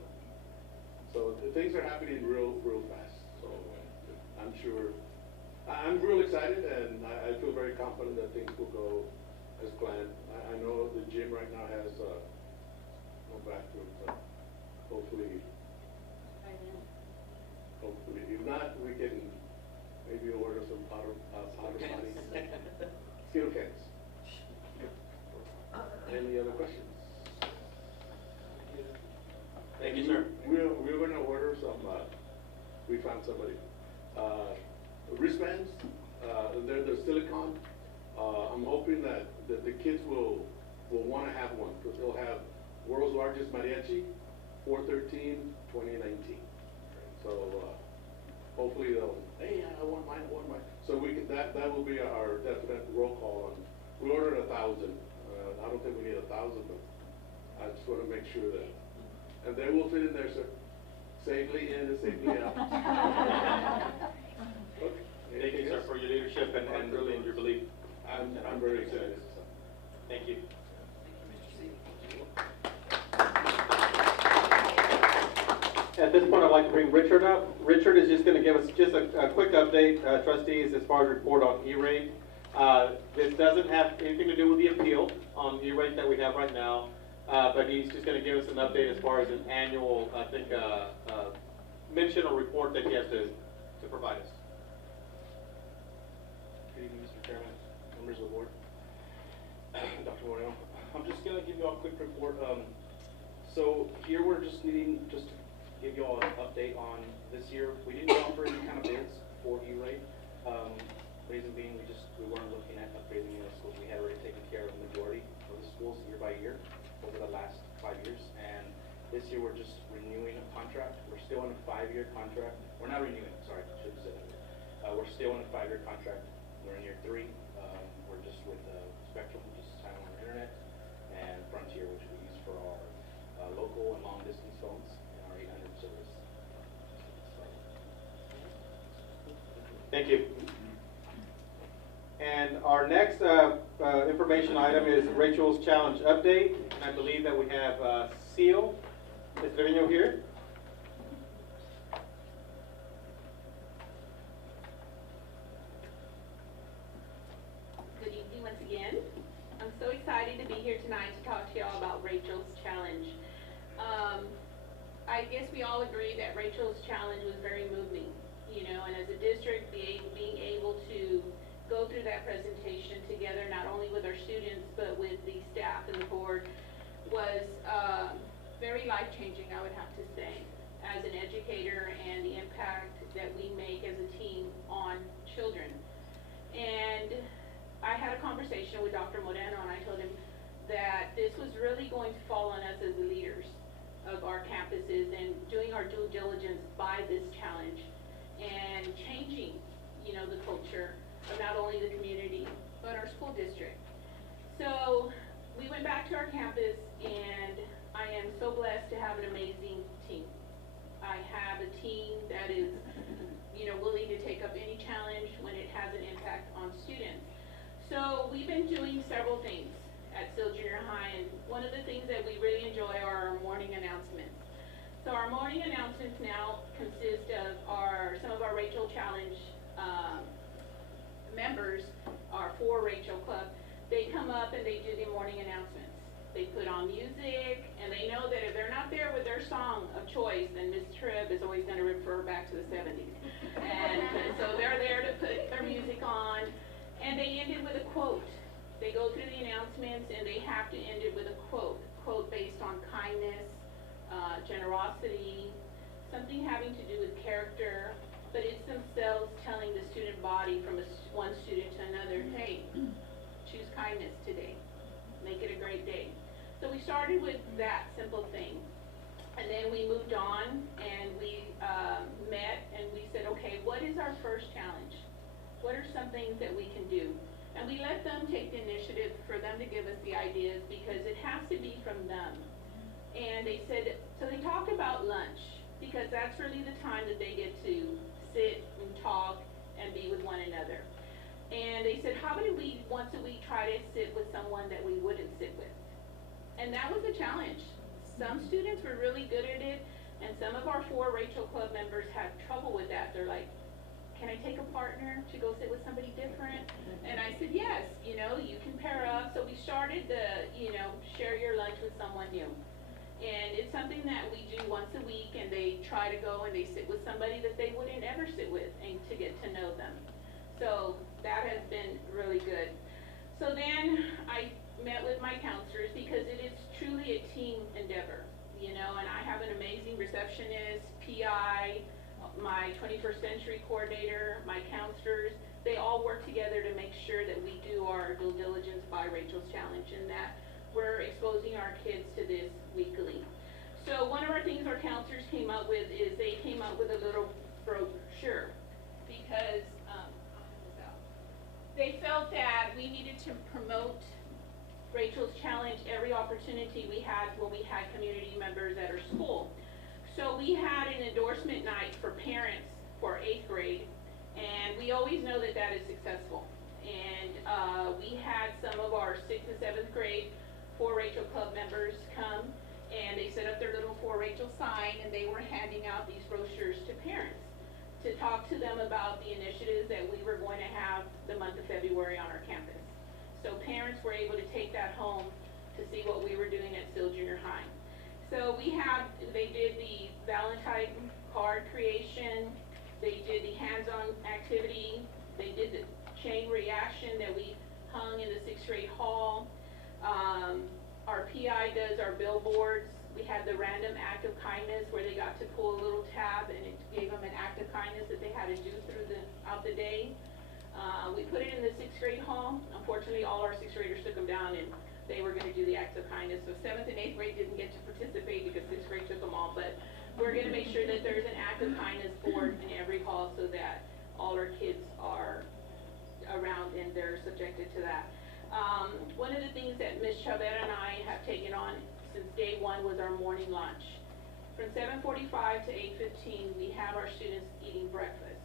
So things are happening real fast. So I'm sure, I'm real excited, and I feel very confident that things will go as planned. I know the gym right now has no bathroom, but hopefully, if not, we can maybe order some powder potty. Skill cans. Any other questions? Thank you, sir. We're going to order some, we found somebody, wristbands, they're silicone. I'm hoping that the kids will want to have one, because they'll have World's Largest Mariachi, 4/13/2019. So hopefully they'll, hey, I want mine. So we can, that will be our definite roll call on. We ordered 1,000. I don't think we need 1,000, but I just want to make sure that, and they will fit in there, sir. Safely in and safely out. Okay. Thank you, sir, for your leadership and really your belief. I'm very excited. Thank you. At this point, I'd like to bring Richard up. Richard is just going to give us just a quick update, trustees, as far as report on E-rate. This doesn't have anything to do with the appeal on E-rate that we have right now, but he's just going to give us an update as far as an annual, I think, mention or report that he has to to provide us. Good evening, Mr. Chairman, members of the board. Dr. Moreno. I'm just going to give you all a quick report. So here we're just needing to give you all an update on this year. We didn't offer any kind of bids for E-rate. Reason being, we weren't looking at upgrading any of the schools. We had already taken care of the majority of the schools year by year over the last 5 years. And this year we're just renewing a contract. We're still on a 5-year contract. We're not renewing, sorry, I should have said that. We're still on a 5-year contract. We're in year 3. We're just with Spectrum, which is time on our internet, and Frontier, which we use for our local and long distance phones and our 800 service. Thank you. And our next information item is Rachel's Challenge update. And I believe that we have Seal. Is Trevino here? Good evening once again. I'm so excited to be here tonight to talk to y'all about Rachel's Challenge. I guess we all agree that Rachel's Challenge was very moving, you know, and as a district, being able to go through that presentation together, not only with our students, but with the staff and the board, was very life-changing, I would have to say, as an educator and the impact that we make as a team on children. And I had a conversation with Dr. Moreno, and I told him that this was really going to fall on us as the leaders of our campuses and doing our due diligence by this challenge and changing, you know, the culture of not only the community, but our school district. So we went back to our campus, and I am so blessed to have an amazing team. I have a team that is, you know, willing to take up any challenge when it has an impact on students. So we've been doing several things at Sill Junior High, and one of the things that we really enjoy are our morning announcements. So our morning announcements now consist of some of our Rachel Challenge members, our 4 Rachel Club. They come up and they do the morning announcements. They put on music, and they know that if they're not there with their song of choice, then Ms. Tribb is always going to refer back to the 70s. And so they're there to put their music on, and they end it with a quote. They go through the announcements, and they have to end it with a quote based on kindness, generosity, something having to do with character, but it's themselves telling the student body from one student to another, hey, choose kindness today. Make it a great day. So we started with that simple thing. And then we moved on, and we met, and we said, okay, what is our first challenge? What are some things that we can do? And we let them take the initiative for them to give us the ideas, because it has to be from them. And they said, so they talked about lunch, because that's really the time that they get to sit and talk and be with one another. And they said, how about we once a week try to sit with someone that we wouldn't sit with? And that was a challenge. Some students were really good at it, and some of our 4 Rachel Club members had trouble with that. They're like, can I take a partner to go sit with somebody different? And I said, yes, you know, you can pair up. So we started the, you know, share your lunch with someone new. And it's something that we do once a week, and they try to go and they sit with somebody that they wouldn't ever sit with, and to get to know them. So that has been really good. So then I met with my counselors, because it is truly a team endeavor, you know, and I have an amazing receptionist, PI, my 21st Century coordinator, my counselors. They all work together to make sure that we do our due diligence by Rachel's Challenge, and that we're exposing our kids to this weekly. So one of our things our counselors came up with is they came up with a little brochure, because they felt that we needed to promote Rachel's Challenge every opportunity we had when we had community members at our school. So we had an endorsement night for parents for 8th grade, and we always know that that is successful. And we had some of our 6th and 7th grade 4 Rachel Club members come, and they set up their little 4 Rachel sign, and they were handing out these brochures to parents to talk to them about the initiatives that we were going to have the month of February on our campus. So parents were able to take that home to see what we were doing at Sill Junior High. So they did the Valentine card creation. They did the hands-on activity. They did the chain reaction that we hung in the sixth grade hall. Our PI does our billboards. We had the random act of kindness where they got to pull a little tab and it gave them an act of kindness that they had to do throughout the day. We put it in the sixth grade hall. Unfortunately, all our sixth graders took them down and they were going to do the acts of kindness. So 7th and 8th grade didn't get to participate because 6th grade took them all. But we're going to make sure that there's an act of kindness board in every hall so that all our kids are around and they're subjected to that. One of the things that Ms. Chavera and I have taken on since day one was our morning lunch. From 7:45 to 8:15, we have our students eating breakfast.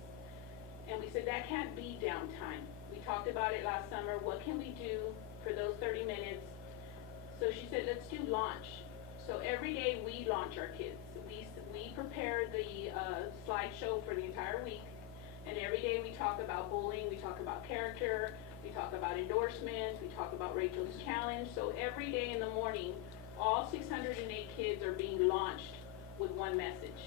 And we said that can't be downtime. We talked about it last summer. What can we do for those 30 minutes? So she said, let's do launch. So every day we launch our kids. We prepare the slideshow for the entire week. And every day we talk about bullying, we talk about character, we talk about endorsements, we talk about Rachel's challenge. So every day in the morning, all 608 kids are being launched with one message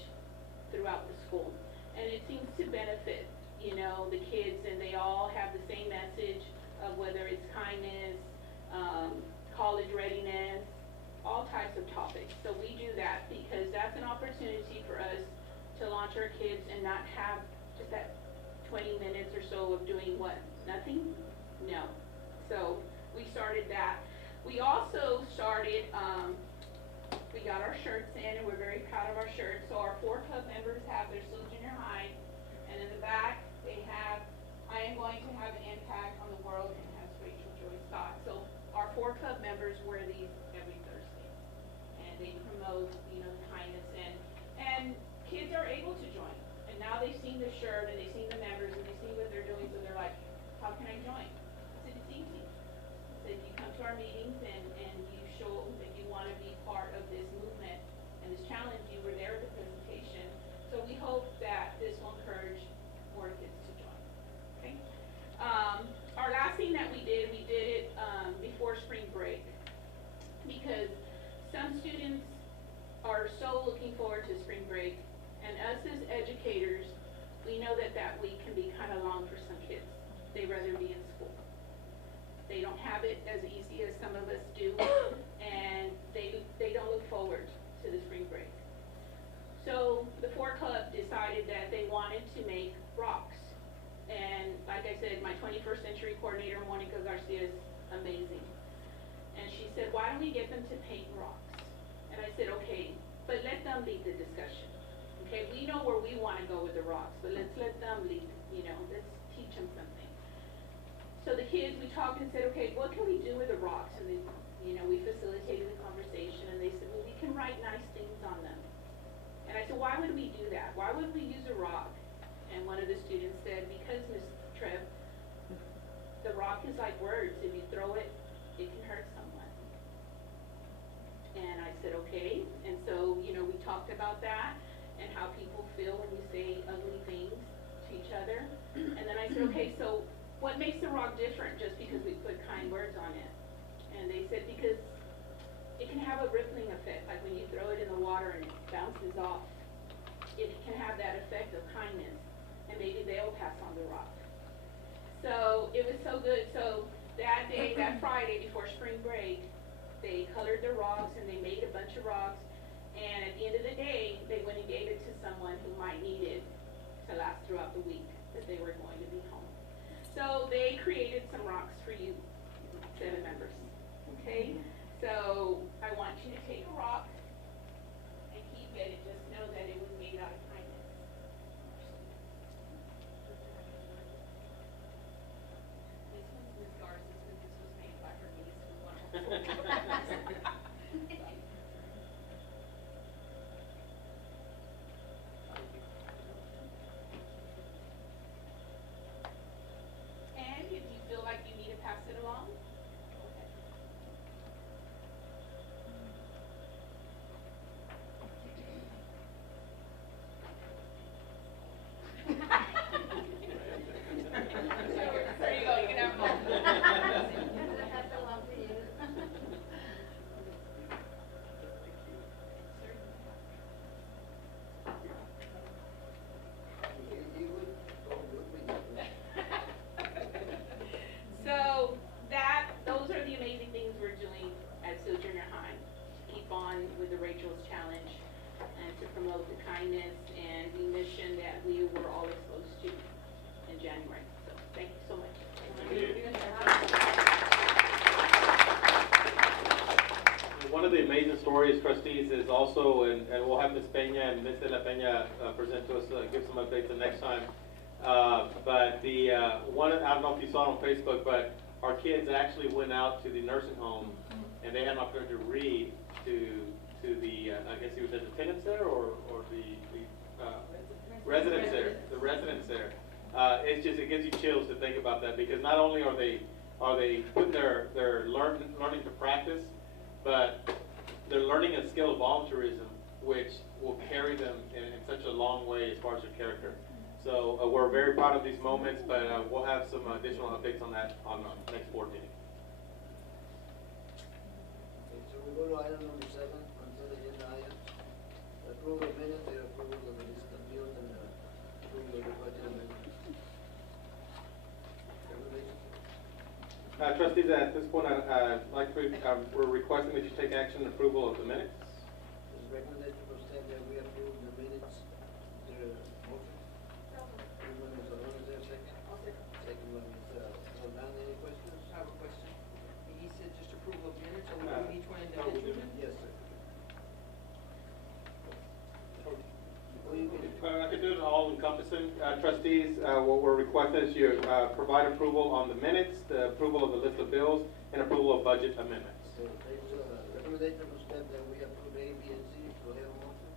throughout the school. And it seems to benefit, you know, the kids, and they all have the same message of whether it's kindness, college readiness, all types of topics. So we do that because that's an opportunity for us to launch our kids and not have just that 20 minutes or so of doing what? Nothing? No. So we started that. We also started, we got our shirts in and we're very proud of our shirts. So our 4 club members have their SLU Junior High, and in the back they have, I am going to have an impact on the world, and it has Rachel Joy Scott. So our 4 club members wear these every Thursday, and they promote, you know, kindness, and kids are able to join. And now they've seen the shirt and they've seen the members and they see what they're doing, so they're like, how can I join? I said, it's easy. I said, you come to our meetings and you show that you want to be part of this movement and this challenge. You were there at the presentation. So we hope that this will encourage more kids to join. Okay? Our last thing that we did it before spring break, because some students are so looking forward to spring break, and us as educators, we know that that week can be kind of long for some kids. They'd rather be in school. They don't have it as easy as some of us do, and they don't look forward to the spring break. So the 4 Club decided that they wanted to make rocks. And like I said, my 21st century coordinator, Monica Garcia, is amazing. And she said, why don't we get them to paint rocks? And I said, okay, but let them lead the discussion. Okay, we know where we want to go with the rocks, but let's let them lead, you know, let's teach them something. So the kids, we talked and said, okay, what can we do with the rocks? And they, you know, we facilitated the conversation, and they said, well, we can write nice things on them. And I said, why would we do that? Why would we use a rock? And one of the students said, because, Ms. Trev, the rock is like words. If you throw it, it can hurt someone. And I said, okay. And so, you know, we talked about that and how people feel when you say ugly things to each other. And then I said, okay, so what makes the rock different just because we put kind words on it? And they said, because it can have a rippling effect, like when you throw it in the water and it bounces off. It can have that effect of kindness, and maybe they'll pass on the rock. So it was so good. So that day, that Friday before spring break, they colored the rocks and they made a bunch of rocks. And at the end of the day, they went and gave it to someone who might need it to last throughout the week that they were going to be home. So they created some rocks for you, 7 members. Okay? So I want you to take a rock and keep it, and just know that it was made out of kindness. This one's Miss Garza's, but this was made by her niece who wanted to. And if you feel like you need to pass it along, okay. There you go, you can have them all. You meritorious trustees is also, and we'll have Ms. Peña and Ms. De La Peña present to us, give some updates the next time. But the one, I don't know if you saw it on Facebook, but our kids actually went out to the nursing home and they had an opportunity to read to the, I guess he was at the tenants there or the residents there, the residents there. It's just, it gives you chills to think about that, because not only are they putting their learning to practice, but they're learning a skill of volunteerism, which will carry them in such a long way as far as their character. So we're very proud of these moments, but we'll have some additional updates on that on the next board meeting. Okay, so we go to item number 7, consent agenda items. Approval of minutes, the approval of the list of bills, and approval of the budget amendment. Recommendation? Trustees, at this point, we're requesting that you take action on approval of the minutes. It's recommended to proceed that we approve the minutes. Is there a motion? Moved by Ms. Arona, is there a second? I'll second. Second by Ms. Roldan, any questions? I have a question. He said just approval of minutes, or we do each one individually? Yes, sir. I could do it all encompassing. Trustees, what we're requesting is you provide approval on the minutes, the approval of the list of bills, and approval of budget amendments. So there's a recommendation to step that we approve A, B, and C. Do we have a motion?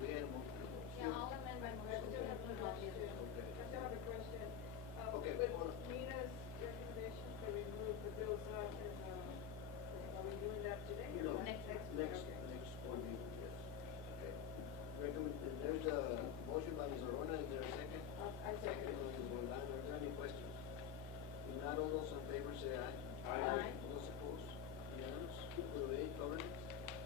We had a motion. Yeah, I'll amend my motion to approve all the others. Okay. I still have a question. Okay, With hold on. Nina's recommendation to remove the bills out, are we doing that today? No, or next Okay. board meeting, yes. Okay. There's a motion by Ms. Arona, is there a second? I second. Second by Ms. Roldan, are there any questions? If not, all those in favor say aye. Aye. All those opposed? Unanimous. Go to A, governance.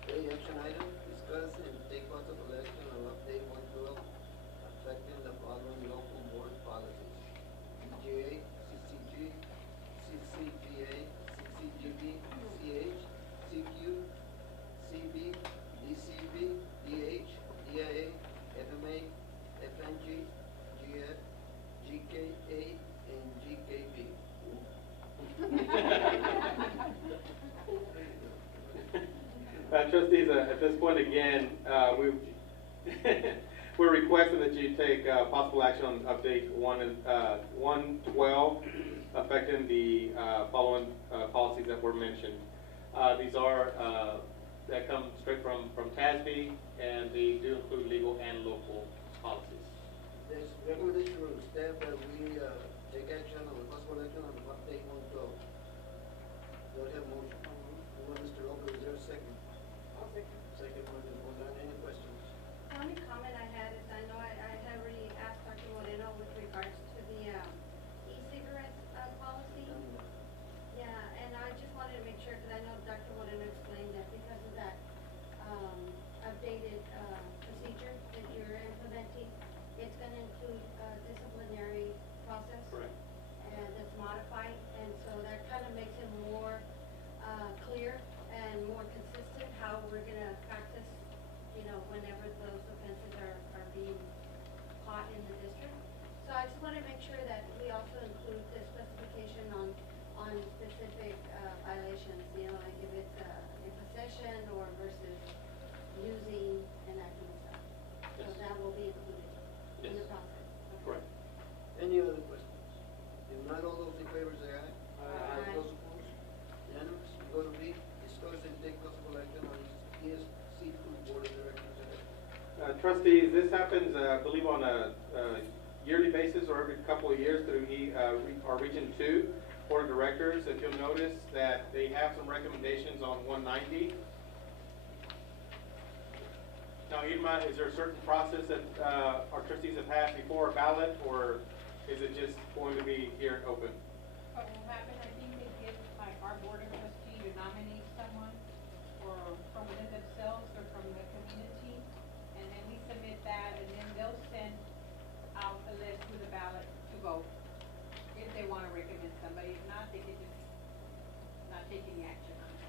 A, action item, discuss and take possible action on update 112 affecting the following local board policies: CGA, CCG, CCGA, CCGB, CH, CQ, CB, DCB, DH, DIA, FMA, FNG, GF, GKA, and GKB. Trustees, at this point again, we're requesting that you take possible action on update 112 affecting the following policies that were mentioned. These are that come straight from TASB, and they do include legal and local policies. There's recommendation from staff that we take action on the possible action on update 112. Do I have a motion? Moved by Mr. Lopez, is there a second? I'll second. Second by Ms. Roldan, any questions? The only comment I had is, I know I had already asked Dr. Moreno with regards to the e-cigarette policy. Yeah, and I just wanted to make sure, because I know Dr. Moreno explained that because of that updated procedure that you're implementing, it's going to include a disciplinary process. Correct. And that's modified, and so that kind of makes it more clear and more consistent how we're going to practice, you know, whenever those offenses are being caught in the district. So I just want to make sure that we also include the specification on specific violations, you know, like if it's in possession or versus using and that kind of stuff. So Yes. that will be included in the Yes. process. Okay. Correct. Any other questions? If not, all those in favor say aye. Aye. Those opposed? Unanimous. We go to B, discuss and take possible action on ESC2 Board of Directors election. Trustees, this happens, I believe, on a yearly basis or every couple of years through our Region 2 Board of Directors. If you'll notice that they have some recommendations on 190. Now, Irma, is there a certain process that our trustees have had before a ballot, or is it just going to be here open? What will happen, I think they give like our board of trustees to nominate someone, or from within themselves or from the community, and then we submit that, and then they'll send out a list with a ballot to vote. If they wanna recommend somebody, if not, they could just not take any action on it.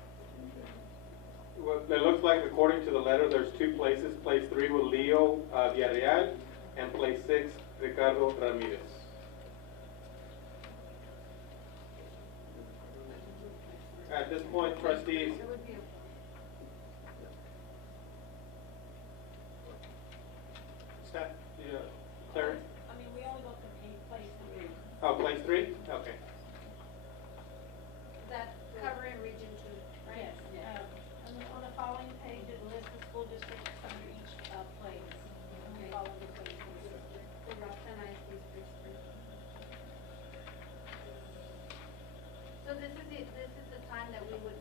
Well, it looks like, according to the letter, there's two places. Place 3 with Leo Villarreal, and place 6, Ricardo Ramirez. At this point, trustees, 3? Okay. Is that covering Region 2, right? Yes, on the following page, it lists the school districts under each place. All of the places. So Roxanne, I see this first. So this is the time that we would,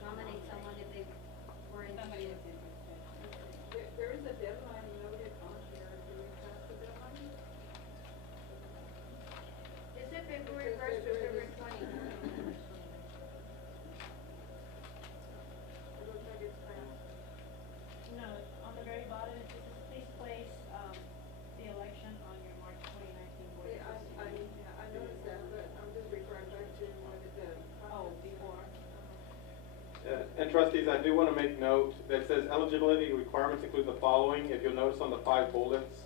nominate someone if they were Somebody interested. is interested. There is a deadline noted on here, do we pass the deadline? Is it February 1st or February 20th? It looks like it's passed. No, on the very bottom, it says, please place, the election on your March 2019 board. Yeah, I noticed that, but I'm just referring back to what it said. Oh, before. And trustees, I do want to make note that says eligibility requirements include the following. If you'll notice on the 5 bullets,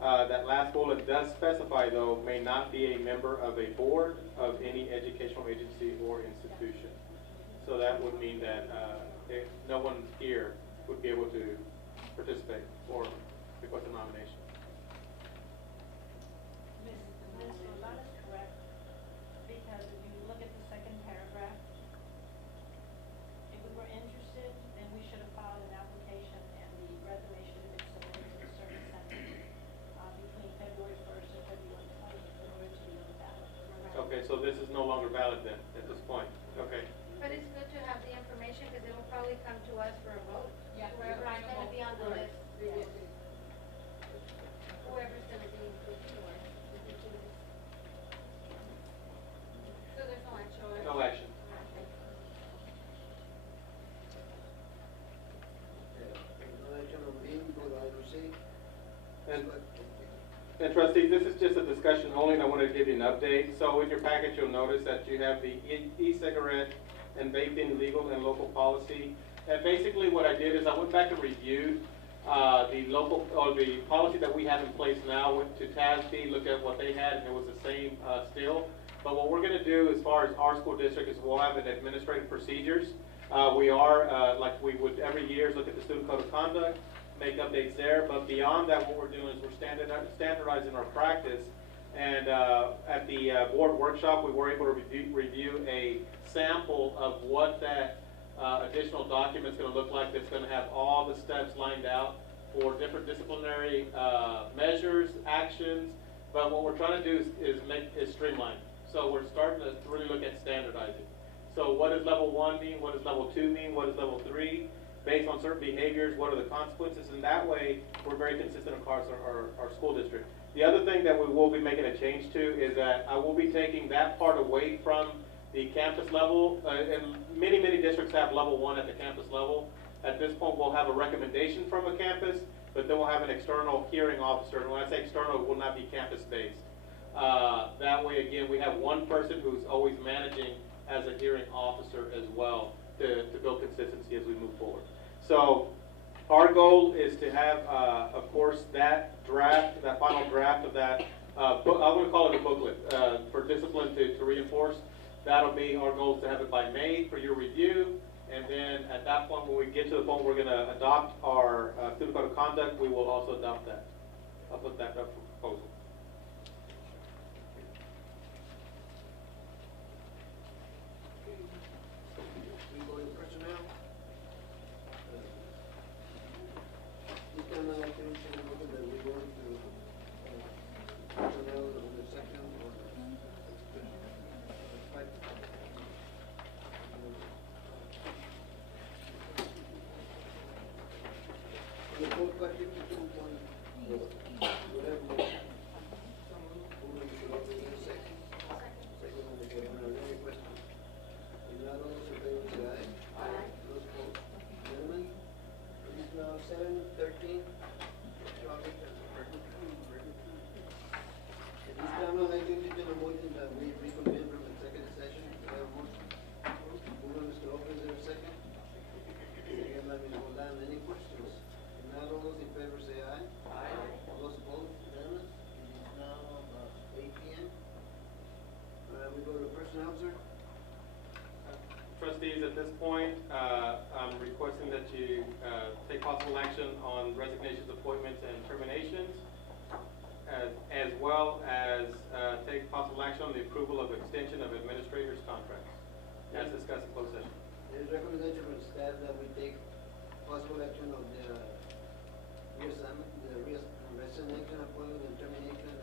that last bullet does specify, though, may not be a member of a board of any educational agency or institution. So that would mean that no one here would be able to participate or request a nomination. Ms. Roland is correct, because if you look at the second paragraph, if we were interested, then we should have filed an application and the resume should have been submitted to the service center between February 1st and February 20th in order to be on the ballot. Okay, so this is no longer valid then at this point. Okay. But it's good to have the information because it will probably come to us for a vote. Yeah, Whoever's final gonna vote. be on the Right. list. Yeah. Whoever's gonna be included. So there's no action. No action. No action on B, we go to item C. And trustees, this is just a discussion only, and I wanted to give you an update. So in your package, you'll notice that you have the e-cigarette and vaping legal and local policy. And basically what I did is I went back and reviewed the local, or the policy that we have in place now, went to TASB, looked at what they had, and it was the same still. But what we're gonna do as far as our school district is we'll have an administrative procedures. We are, like we would every year, look at the student code of conduct, make updates there, but beyond that, what we're doing is we're standardizing our practice. And at the board workshop, we were able to review a sample of what that additional document's going to look like. That's going to have all the steps lined out for different disciplinary measures, actions. But what we're trying to do is streamline. So we're starting to really look at standardizing. So what does level 1 mean? What does level 2 mean? What does level 3? Based on certain behaviors, what are the consequences? And that way, we're very consistent across our school district. The other thing that we will be making a change to is that I will be taking that part away from the campus level. And many districts have level 1 at the campus level. At this point, we'll have a recommendation from a campus, but then we'll have an external hearing officer. And when I say external, it will not be campus-based. That way, again, we have one person who's always managing as a hearing officer as well to build consistency as we move forward. So our goal is to have, of course, that final draft of that, I'm going to call it a booklet for discipline to reinforce. That'll be our goal is to have it by May for your review. And then at that point, when we get to the point we're going to adopt our student code of conduct, we will also adopt that. I'll put that up for proposal. We go to personnel. This time I think it's important that we go to personnel on the second or right. The code 552.4, whatever motion. Uno de los otros second. Second on the governor, any question? If not, all those in favor say aye. Aye. Those opposed? Amendment. Please now 7:13. At this time, I think it's a motion that we reconvene from the executive session. Do I have a motion? Move on, Mr. Lopez, is there a second? Second by Ms. Roland. Any questions? If not, all those in favor say aye. Aye. All those opposed? Unanimous. It is now 8 p.m. We go to personnel, sir. Trustees, at this point, I'm requesting that you take possible action on resignations, appointments, and terminations. as well as take possible action on the approval of extension of administrators' contracts, as discussed in closed session. There's recommendation from staff that we take possible action of the resignation appointment and termination